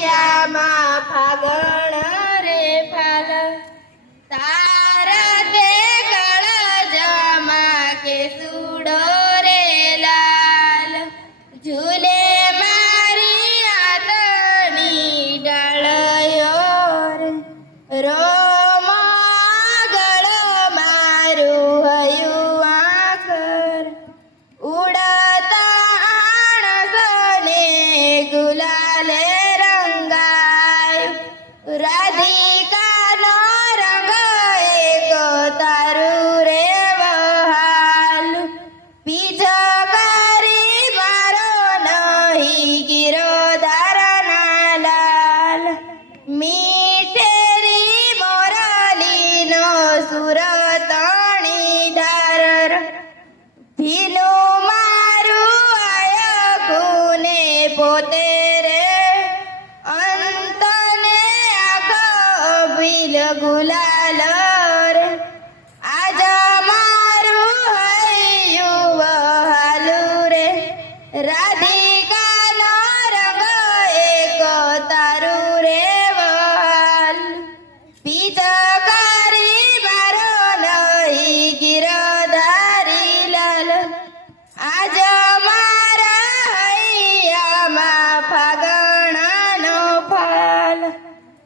ફળિયામાં ફાગણ રે ફાલ તારા તે કળજમાં કે સુડો રે લાલ ઝૂલે મારી આતની ડાળયો રે રોમ આગળ મારું હયું આખર ઉડતા આણસને ગુલાલે રંગાય રાધિકાનો રંગ એક તારું રે વહાલ પીછો કરી મારો નહીં ગિરોધારના લાલ મીઠેરી મોરલીનો સુર તણીધાર ભીનું મારું આયખુને પોતે રે અંતને આખો ભીલ ગુલાલ રે આજ મારું હૈયું વહાલું રે રાધિકાનો રંગ એક તારું રે વહાલ પિચકારી મારો નહીં ગિરધારી લાલ આજ